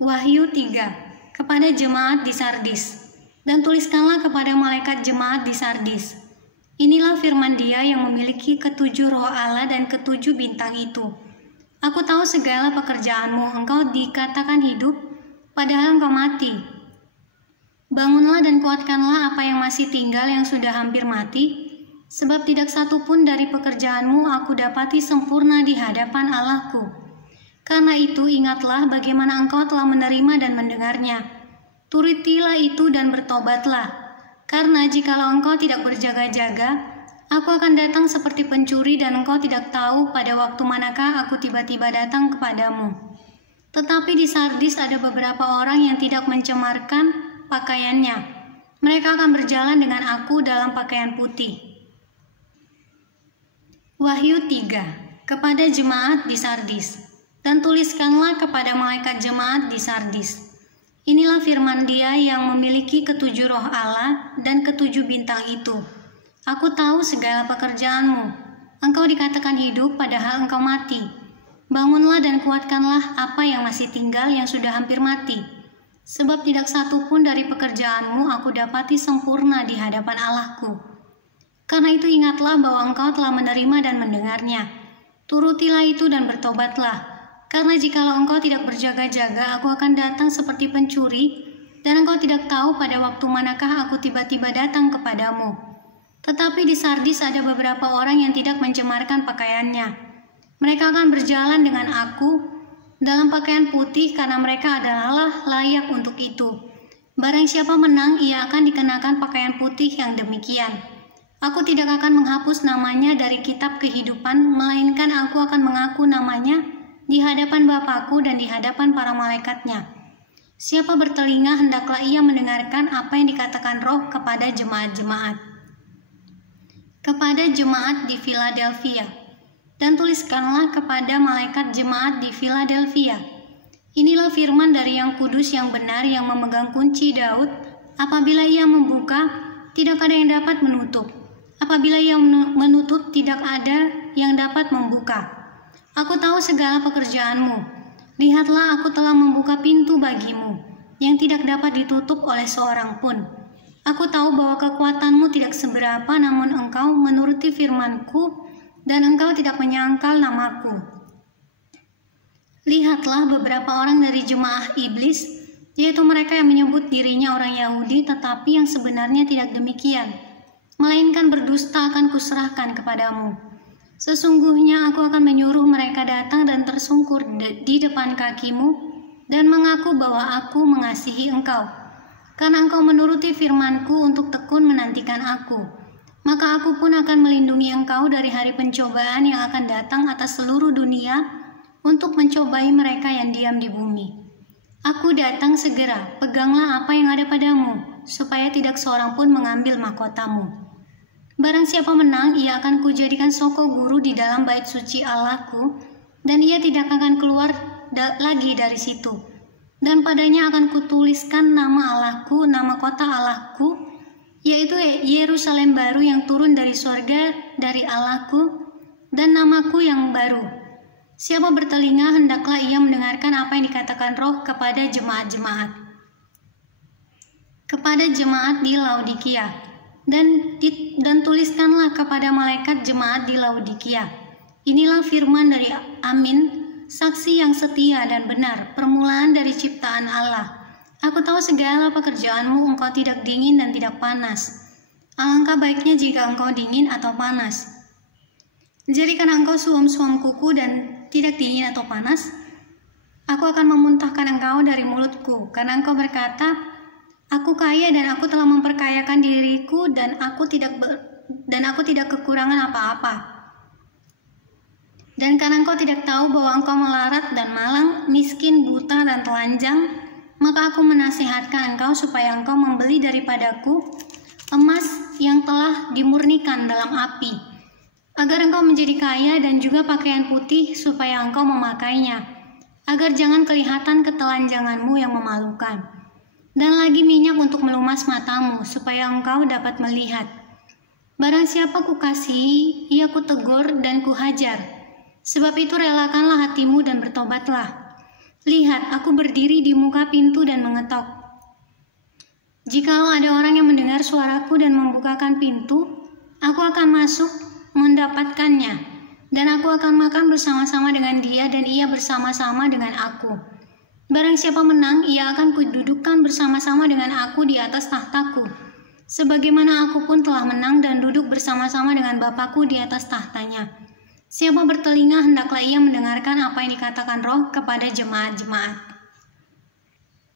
Wahyu 3. Kepada jemaat di Sardis. Dan tuliskanlah kepada malaikat jemaat di Sardis. Inilah firman Dia yang memiliki ketujuh roh Allah dan ketujuh bintang itu. Aku tahu segala pekerjaanmu, engkau dikatakan hidup, padahal engkau mati. Bangunlah dan kuatkanlah apa yang masih tinggal yang sudah hampir mati, sebab tidak satu pun dari pekerjaanmu aku dapati sempurna di hadapan Allahku. Karena itu ingatlah bagaimana engkau telah menerima dan mendengarnya. Turutilah itu dan bertobatlah. Karena jikalau engkau tidak berjaga-jaga, aku akan datang seperti pencuri dan engkau tidak tahu pada waktu manakah aku tiba-tiba datang kepadamu. Tetapi di Sardis ada beberapa orang yang tidak mencemarkan pakaiannya. Mereka akan berjalan dengan aku dalam pakaian putih. Wahyu 3. Kepada jemaat di Sardis. Dan tuliskanlah kepada malaikat jemaat di Sardis. Inilah firman Dia yang memiliki ketujuh roh Allah dan ketujuh bintang itu. Aku tahu segala pekerjaanmu. Engkau dikatakan hidup padahal engkau mati. Bangunlah dan kuatkanlah apa yang masih tinggal yang sudah hampir mati. Sebab tidak satu pun dari pekerjaanmu aku dapati sempurna di hadapan Allahku. Karena itu ingatlah bahwa engkau telah menerima dan mendengarnya. Turutilah itu dan bertobatlah. Karena jikalau engkau tidak berjaga-jaga, aku akan datang seperti pencuri, dan engkau tidak tahu pada waktu manakah aku tiba-tiba datang kepadamu. Tetapi di Sardis ada beberapa orang yang tidak mencemarkan pakaiannya. Mereka akan berjalan dengan aku dalam pakaian putih karena mereka adalah layak untuk itu. Barang siapa menang, ia akan dikenakan pakaian putih yang demikian. Aku tidak akan menghapus namanya dari kitab kehidupan, melainkan aku akan mengaku namanya di hadapan Bapakku dan di hadapan para malaikatnya. Siapa bertelinga hendaklah ia mendengarkan apa yang dikatakan Roh kepada jemaat-jemaat. Kepada jemaat di Philadelphia. Dan tuliskanlah kepada malaikat jemaat di Philadelphia. Inilah firman dari Yang Kudus yang benar yang memegang kunci Daud. Apabila ia membuka, tidak ada yang dapat menutup. Apabila ia menutup, tidak ada yang dapat membuka. Aku tahu segala pekerjaanmu. Lihatlah, aku telah membuka pintu bagimu, yang tidak dapat ditutup oleh seorang pun. Aku tahu bahwa kekuatanmu tidak seberapa, namun engkau menuruti firmanku, dan engkau tidak menyangkal namaku. Lihatlah beberapa orang dari jemaah iblis, yaitu mereka yang menyebut dirinya orang Yahudi, tetapi yang sebenarnya tidak demikian, melainkan berdusta akan kuserahkan kepadamu. Sesungguhnya aku akan menyuruh mereka datang dan tersungkur di depan kakimu dan mengaku bahwa aku mengasihi engkau. Karena engkau menuruti firmanku untuk tekun menantikan aku, maka aku pun akan melindungi engkau dari hari pencobaan yang akan datang atas seluruh dunia untuk mencobai mereka yang diam di bumi. Aku datang segera, peganglah apa yang ada padamu, supaya tidak seorang pun mengambil mahkotamu. Barang siapa menang, ia akan kujadikan soko guru di dalam bait suci Allahku, dan ia tidak akan keluar lagi dari situ. Dan padanya akan kutuliskan nama Allahku, nama kota Allahku, yaitu Yerusalem baru yang turun dari surga dari Allahku, dan namaku yang baru. Siapa bertelinga, hendaklah ia mendengarkan apa yang dikatakan Roh kepada jemaat-jemaat. Kepada jemaat di Laodikia. Dan tuliskanlah kepada malaikat jemaat di Laodikia. Inilah firman dari Amin, saksi yang setia dan benar, permulaan dari ciptaan Allah. Aku tahu segala pekerjaanmu, engkau tidak dingin dan tidak panas. Alangkah baiknya jika engkau dingin atau panas. Jadi karena engkau suam-suam kuku dan tidak dingin atau panas, aku akan memuntahkan engkau dari mulutku, karena engkau berkata, aku kaya dan aku telah memperkayakan diriku dan aku tidak kekurangan apa-apa. Dan karena engkau tidak tahu bahwa engkau melarat dan malang, miskin, buta dan telanjang, maka aku menasihatkan engkau supaya engkau membeli daripadaku emas yang telah dimurnikan dalam api, agar engkau menjadi kaya, dan juga pakaian putih supaya engkau memakainya, agar jangan kelihatan ketelanjanganmu yang memalukan. Dan lagi minyak untuk melumas matamu, supaya engkau dapat melihat. Barang siapa kukasihi, ia kutegur dan kuhajar. Sebab itu relakanlah hatimu dan bertobatlah. Lihat, aku berdiri di muka pintu dan mengetok. Jikalau ada orang yang mendengar suaraku dan membukakan pintu, aku akan masuk mendapatkannya, dan aku akan makan bersama-sama dengan dia dan ia bersama-sama dengan aku. Barang siapa menang, ia akan kududukkan bersama-sama dengan aku di atas tahtaku, sebagaimana aku pun telah menang dan duduk bersama-sama dengan Bapakku di atas tahtanya. Siapa bertelinga, hendaklah ia mendengarkan apa yang dikatakan Roh kepada jemaat-jemaat.